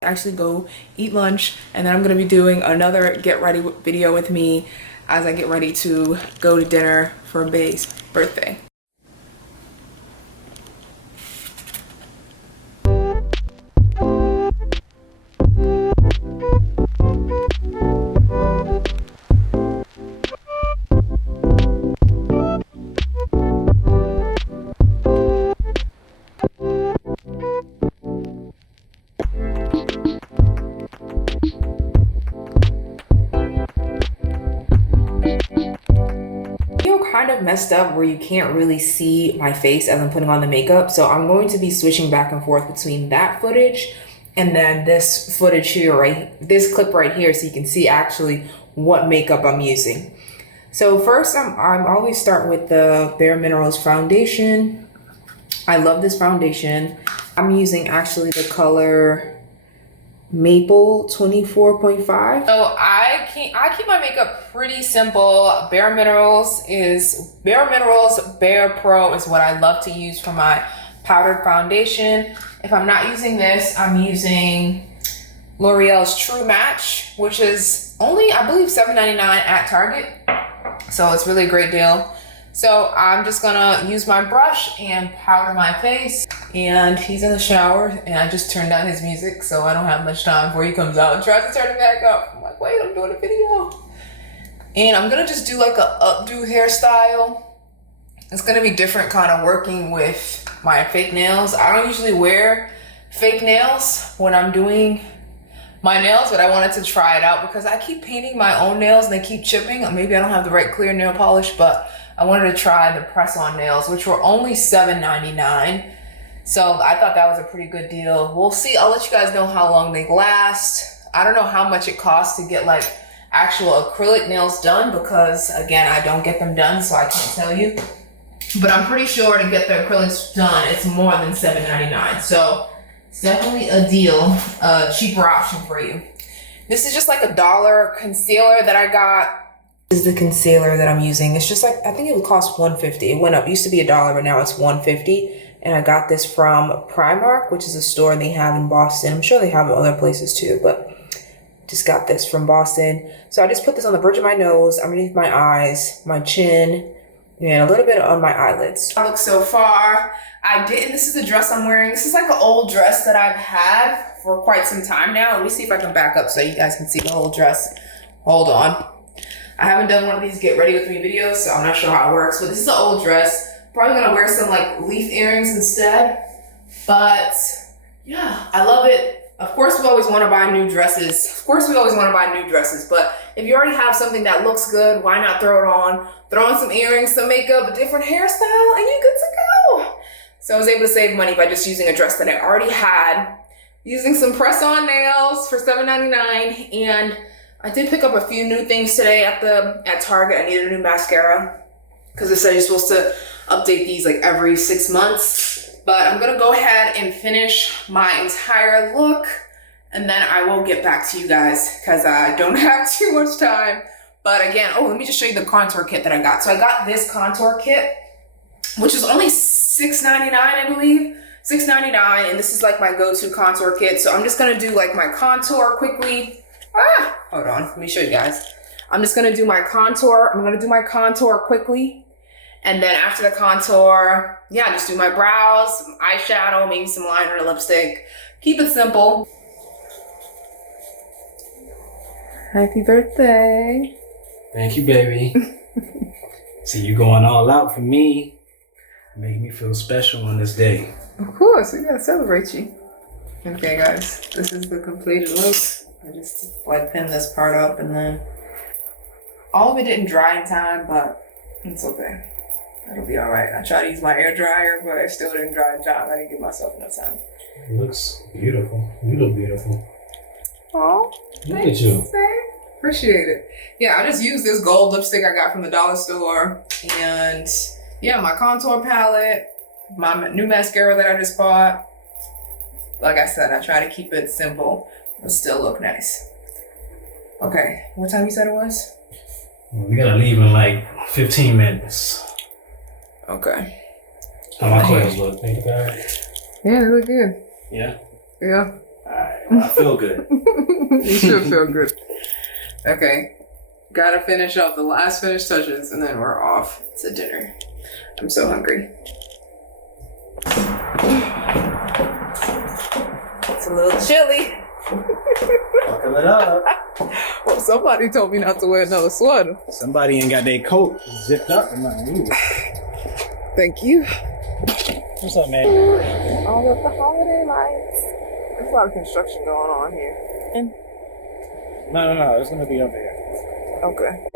Actually go eat lunch, and then I'm gonna be doing another get ready video with me as I get ready to go to dinner for Bay's birthday. Kind of messed up where you can't really see my face as I'm putting on the makeup, so I'm going to be switching back and forth between that footage and then this footage here, this clip right here, so you can see actually what makeup I'm using. So first, I'm always start with the Bare Minerals foundation. I love this foundation. I'm using actually the color Maple 24.5. So I keep my makeup pretty simple. Bare Minerals Bare Pro is what I love to use for my powdered foundation. If I'm not using this, I'm using L'Oreal's True Match, which is only, I believe, $7.99 at Target. So it's really a great deal. So I'm just gonna use my brush and powder my face. And he's in the shower, and I just turned down his music, so I don't have much time before he comes out and tries to turn it back up. I'm like, wait, I'm doing a video. And I'm gonna just do like a updo hairstyle. It's gonna be different kind of working with my fake nails. I don't usually wear fake nails when I'm doing my nails, but I wanted to try it out because I keep painting my own nails and they keep chipping. Maybe I don't have the right clear nail polish, but I wanted to try the press-on nails, which were only $7.99. So I thought that was a pretty good deal. We'll see. I'll let you guys know how long they last. I don't know how much it costs to get like actual acrylic nails done because, again, I don't get them done, so I can't tell you. But I'm pretty sure to get the acrylics done, it's more than $7.99. So it's definitely a deal, a cheaper option for you. This is just like $1 concealer that I got. This is the concealer that I'm using. It's just like, I think it would cost $1.50. It went up. It used to be $1, but now it's $1.50. And I got this from Primark, which is a store they have in Boston. I'm sure they have it other places too, but just got this from Boston. So I just put this on the bridge of my nose, underneath my eyes, my chin, and a little bit on my eyelids. I look so far. This is the dress I'm wearing. This is like an old dress that I've had for quite some time now. Let me see if I can back up so you guys can see the whole dress. Hold on. I haven't done one of these get ready with me videos, so I'm not sure how it works, but this is an old dress. Probably gonna wear some like leaf earrings instead, but yeah, I love it. Of course, we always want to buy new dresses. But if you already have something that looks good, why not throw it on? Throw on some earrings, some makeup, a different hairstyle, and you're good to go. So I was able to save money by just using a dress that I already had, using some press-on nails for $7.99, and I did pick up a few new things today at Target. I needed a new mascara because it said you're supposed to update these like every 6 months. But I'm gonna go ahead and finish my entire look, and then I will get back to you guys because I don't have too much time. But again, let me just show you the contour kit that I got. So I got this contour kit, which is only $6.99, I believe. $6.99, and this is like my go-to contour kit. So I'm just gonna do like my contour quickly. Hold on, let me show you guys. I'm just gonna do my contour. I'm gonna do my contour quickly. And then after the contour, yeah, just do my brows, some eyeshadow, maybe some liner, lipstick. Keep it simple. Happy birthday. Thank you, baby. See, you going all out for me. Making me feel special on this day. Of course, we gotta celebrate you. Okay, guys, this is the completed look. I just like pinned this part up, and then all of it didn't dry in time, but it's okay. It'll be all right. I tried to use my air dryer, but it still didn't dry in time. I didn't give myself enough time. It looks beautiful. You look beautiful. Oh, look at you. Appreciate it. Yeah, I just used this gold lipstick I got from the dollar store, and yeah, my contour palette, my new mascara that I just bought. Like I said, I try to keep it simple, but still look nice. Okay, what time you said it was? We gotta leave in like 15 minutes. Okay. How my clothes look? Think about it. Yeah, they look good. Yeah? Yeah. Alright. I feel good. You should feel good. Okay. Gotta finish off the last finished touches and then we're off to dinner. I'm so hungry. It's a little chilly. Buckle it up. Well, somebody told me not to wear another sweater. Somebody ain't got their coat zipped up or nothing either. Thank you. What's up, man? All of the holiday lights. There's a lot of construction going on here. And No. It's gonna be over here. okay.